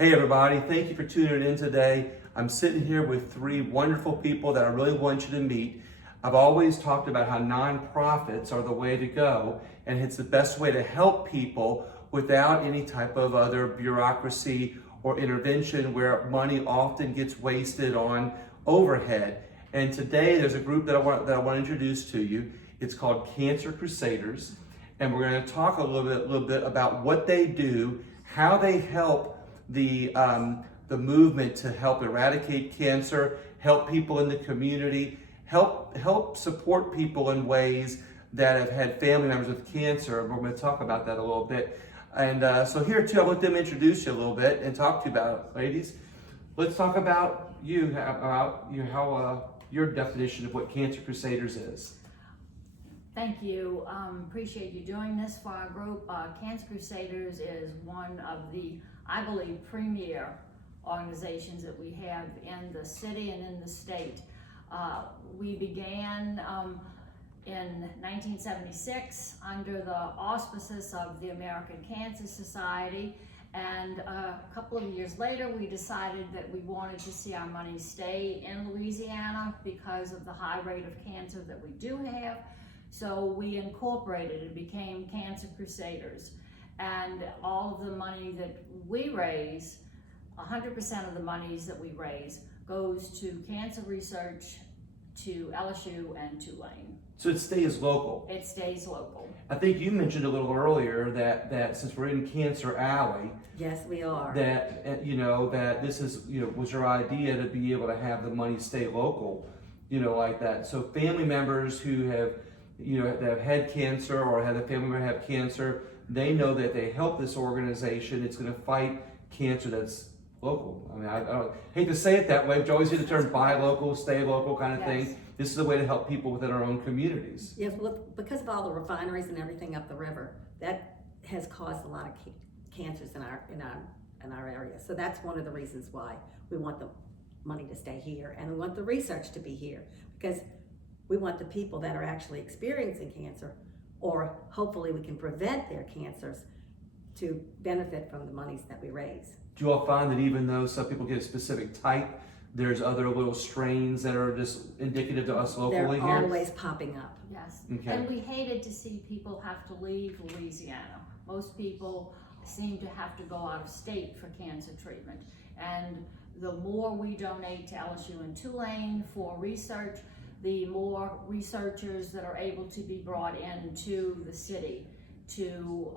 Hey everybody, thank you for tuning in today. I'm sitting here with three wonderful people that I really want you to meet. I've always talked about how nonprofits are the way to go, and it's the best way to help people without any type of other bureaucracy or intervention where money often gets wasted on overhead. And today there's a group that I want to introduce to you. It's called Cancer Crusaders, and we're going to talk a little bit about what they do, how they help the movement to help eradicate cancer, help people in the community, help support people in ways that have had family members with cancer. We're going to talk about that a little bit. And so here too, I'll let them introduce you a little bit and talk to you about it. Ladies, let's talk about how your definition of what Cancer Crusaders is. Thank you. Appreciate you doing this for our group. Cancer Crusaders is one of the, I believe, premier organizations that we have in the city and in the state. We began in 1976 under the auspices of the American Cancer Society, and a couple of years later we decided that we wanted to see our money stay in Louisiana because of the high rate of cancer that we do have. So we incorporated and became Cancer Crusaders, and all of the money that we raise, 100% of the monies that we raise goes to cancer research, to LSU and Tulane. So it stays local. It stays local. I think you mentioned a little earlier that since we're in Cancer Alley, yes, we are. That that this is was your idea to be able to have the money stay local, like that. So family members who have that have had cancer or had a family member have cancer, they know that they help this organization, it's going to fight cancer that's local. I mean, I hate to say it that way, but you always hear the term buy local, stay local kind of Yes. thing. This is a way to help people within our own communities. Yes, well, because of all the refineries and everything up the river, that has caused a lot of cancers in our area. So that's one of the reasons why we want the money to stay here, and we want the research to be here, because we want the people that are actually experiencing cancer, or hopefully we can prevent their cancers, to benefit from the monies that we raise. Do you all find that even though some people get a specific type, there's other little strains that are just indicative to us locally They're here? always popping up. Yes. Okay. And we hated to see people have to leave Louisiana. Most people seem to have to go out of state for cancer treatment. And the more we donate to LSU and Tulane for research, the more researchers that are able to be brought into the city to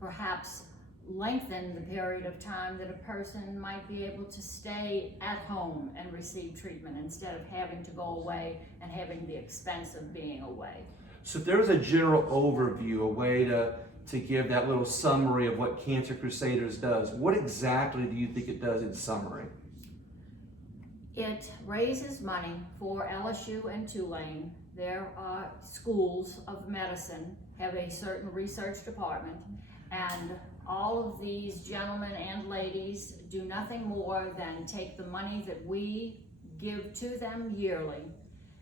perhaps lengthen the period of time that a person might be able to stay at home and receive treatment instead of having to go away and having the expense of being away. So if there's a general overview, a way to give that little summary of what Cancer Crusaders does, what exactly do you think it does in summary? It raises money for LSU and Tulane. Their schools of medicine have a certain research department, and all of these gentlemen and ladies do nothing more than take the money that we give to them yearly,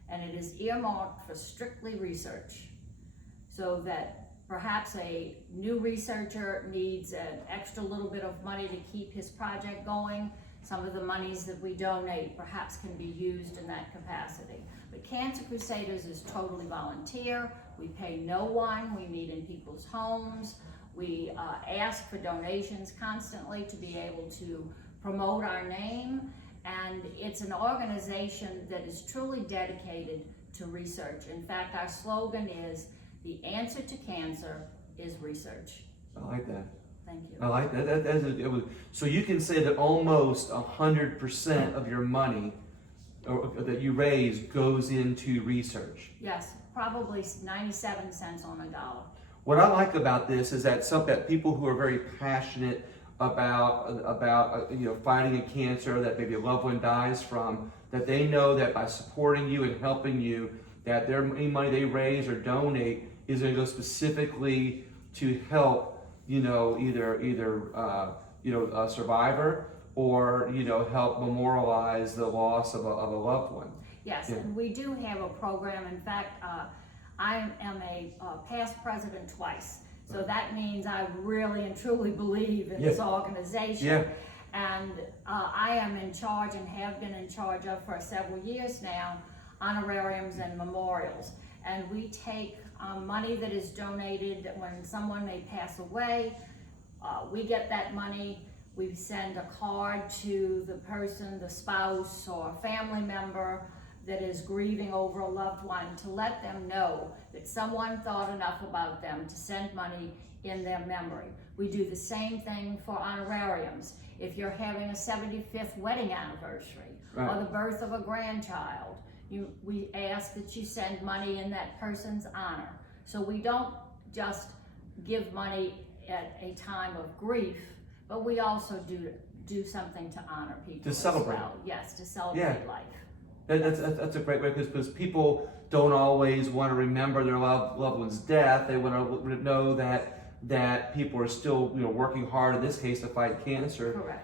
and it is earmarked for strictly research, so that perhaps a new researcher needs an extra little bit of money to keep his project going. Some of the monies that we donate perhaps can be used in that capacity. But Cancer Crusaders is totally volunteer. We pay no one. We meet in people's homes. We ask for donations constantly to be able to promote our name. And it's an organization that is truly dedicated to research. In fact, our slogan is, "The answer to cancer is research." I like that. Thank you. I like that. So you can say that almost 100% of your money that you raise goes into research. Yes, probably 97 cents on a dollar. What I like about this is that people who are very passionate about fighting a cancer that maybe a loved one dies from, that they know that by supporting you and helping you, that any money they raise or donate is going to go specifically to help either a survivor or help memorialize the loss of a loved one. Yes, Yeah. and we do have a program. In fact, I am a past president twice. So that means I really and truly believe in this organization. Yeah. And I am in charge and have been in charge of for several years now, honorariums and memorials. And we take money that is donated when someone may pass away. We get that money, we send a card to the person, the spouse or family member that is grieving over a loved one, to let them know that someone thought enough about them to send money in their memory. We do the same thing for honorariums. If you're having a 75th wedding anniversary, right, or the birth of a grandchild, we ask that you send money in that person's honor. So we don't just give money at a time of grief, but we also do something to honor people to as celebrate. well. Yes, to celebrate Yeah. life. That's a great way, because people don't always want to remember their loved one's death. They want to know that people are still, working hard in this case to fight cancer. Correct.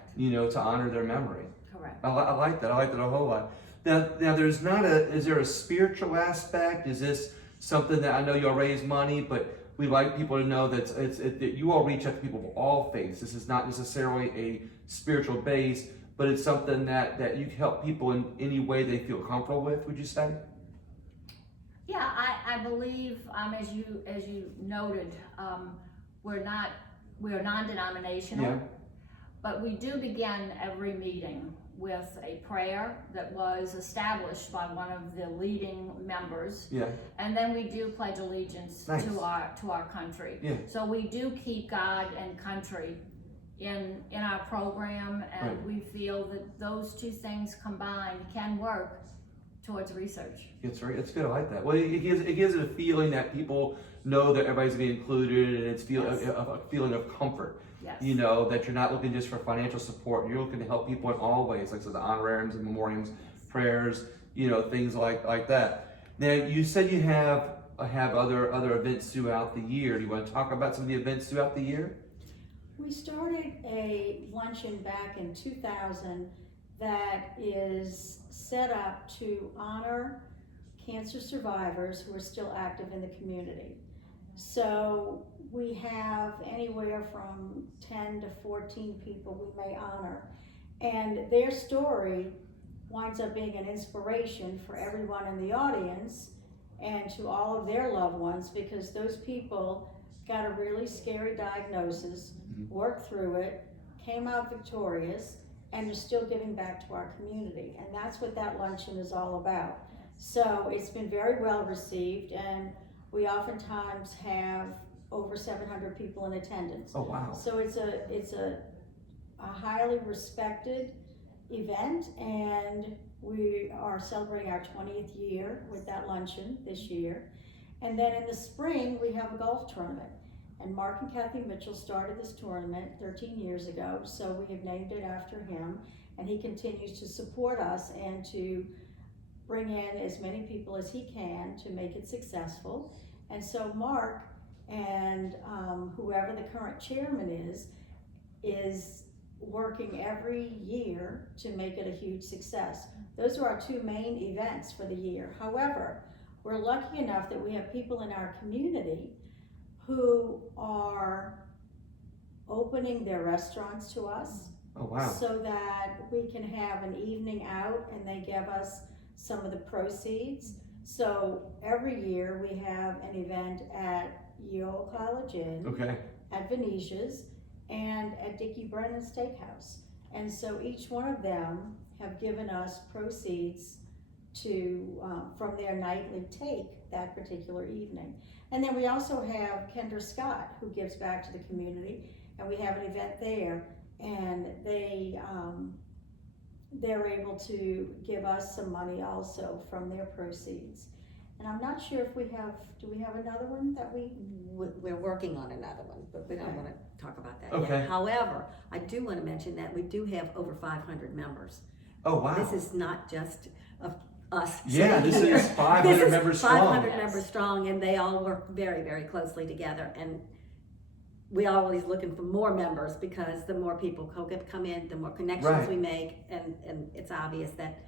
To honor their memory. Correct. I like that. I like that a whole lot. Now is there a spiritual aspect? Is this something that, I know you'll raise money, but we like people to know that that you all reach out to people of all faiths. This is not necessarily a spiritual base, but it's something that you can help people in any way they feel comfortable with, would you say? Yeah, I believe, as you noted, we're non-denominational, Yeah. but we do begin every meeting with a prayer that was established by one of the leading members, Yeah. and then we do pledge allegiance Nice. to our country. Yeah. So we do keep God and country in our program, and Right. we feel that those two things combined can work towards research. It's good. I like that. Well, it gives it a feeling that people know that everybody's being included, and it's Yes. a feeling of comfort. Yes. That you're not looking just for financial support. You're looking to help people in all ways, like the honorariums and memoriams, prayers, things like that. Now, you said you have other events throughout the year. Do you want to talk about some of the events throughout the year? We started a luncheon back in 2000 that is set up to honor cancer survivors who are still active in the community. So we have anywhere from 10 to 14 people we may honor, and their story winds up being an inspiration for everyone in the audience and to all of their loved ones, because those people got a really scary diagnosis, worked through it, came out victorious, and are still giving back to our community. And that's what that luncheon is all about. So it's been very well received, and we oftentimes have over 700 people in attendance. Oh, wow. So it's a highly respected event, and we are celebrating our 20th year with that luncheon this year. And then in the spring, we have a golf tournament. And Mark and Kathy Mitchell started this tournament 13 years ago, so we have named it after him. And he continues to support us and to bring in as many people as he can to make it successful. And so Mark and whoever the current chairman is working every year to make it a huge success. Those are our two main events for the year. However, we're lucky enough that we have people in our community who are opening their restaurants to us. Oh, wow. So that we can have an evening out, and they give us some of the proceeds. So every year we have an event at Yale College Inn, Okay. at Venetia's, and at Dickie Brennan Steakhouse. And so each one of them have given us proceeds to from their nightly take that particular evening. And then we also have Kendra Scott, who gives back to the community, and we have an event there, and they're able to give us some money also from their proceeds. And I'm not sure if do we have another one that We're working on another one, but we don't Okay. want to talk about that Okay. yet. However, I do want to mention that we do have over 500 members. Oh, wow. This is not just of us. Yeah, sitting this here. is 500 This is members strong. 500 Yes. members strong, and they all work very, very closely together. And we're always looking for more members, because the more people come in, the more connections Right. we make, and it's obvious that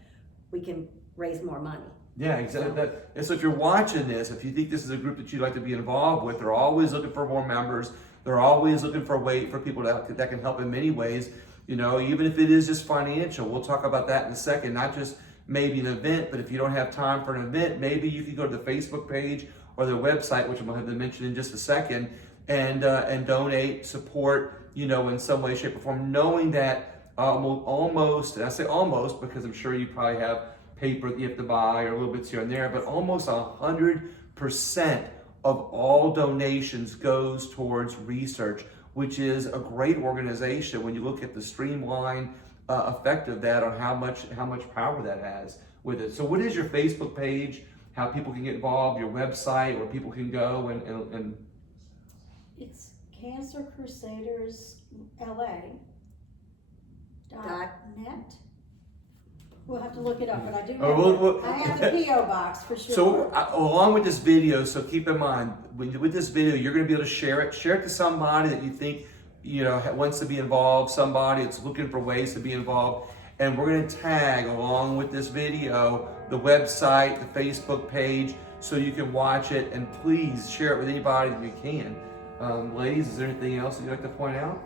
we can raise more money. Yeah, exactly. And so if you're watching this, if you think this is a group that you'd like to be involved with, they're always looking for more members. They're always looking for people that can help in many ways. You know, even if it is just financial, we'll talk about that in a second. Not just maybe an event, but if you don't have time for an event, maybe you can go to the Facebook page or their website, which I'm going to have to mention in just a second, and donate, support, you know, in some way, shape, or form, knowing that almost, and I say almost because I'm sure you probably have paper that you have to buy or little bits here and there, but almost 100% of all donations goes towards research, which is a great organization when you look at the streamlined effect of that on how much power that has with it. So what is your Facebook page, how people can get involved, your website, where people can go and It's Cancer Crusaders LA .net. We'll have to look it up, but I do have, I have the P.O. box for sure. So along with this video, so keep in mind, with this video, you're going to be able to share it to somebody that you think, you know, wants to be involved, somebody that's looking for ways to be involved. And we're going to tag along with this video, the website, the Facebook page, so you can watch it, and please share it with anybody that you can. Ladies, is there anything else that you'd like to point out?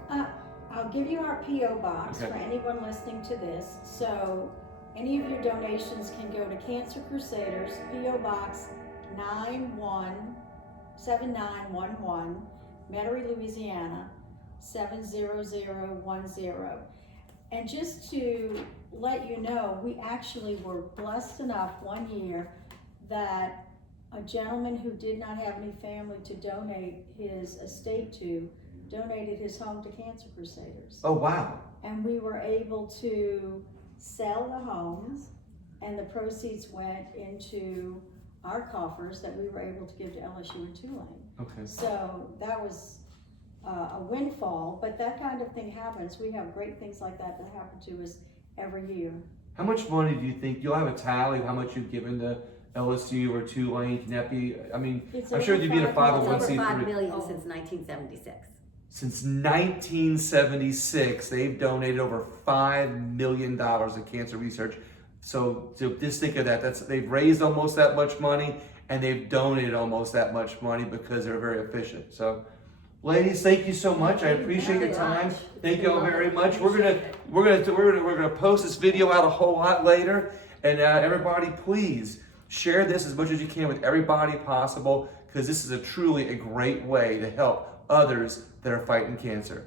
I'll give you our P.O. box Okay. for anyone listening to this. So any of your donations can go to Cancer Crusaders, P.O. Box 917911, Metairie, Louisiana 70010. And just to let you know, we actually were blessed enough one year that a gentleman who did not have any family to donate his estate to donated his home to Cancer Crusaders. Oh, wow. And we were able to sell the homes, and the proceeds went into our coffers that we were able to give to LSU and Tulane. Okay. So that was a windfall, but that kind of thing happens. We have great things like that happen to us every year. How much money do you think, you'll have a tally of how much you've given to LSU or Tulane, Kneppy? I mean, It's I'm sure over you'd be in a $5 It's over 501c3. 5 million since 1976. Since 1976, they've donated over $5 million to cancer research. So just think of that. They've raised almost that much money, and they've donated almost that much money because they're very efficient. So, ladies, thank you so much. I appreciate your time. Thank you all very much. We're gonna post this video out a whole lot later, and everybody, please share this as much as you can with everybody possible, because this is truly a great way to help others that are fighting cancer.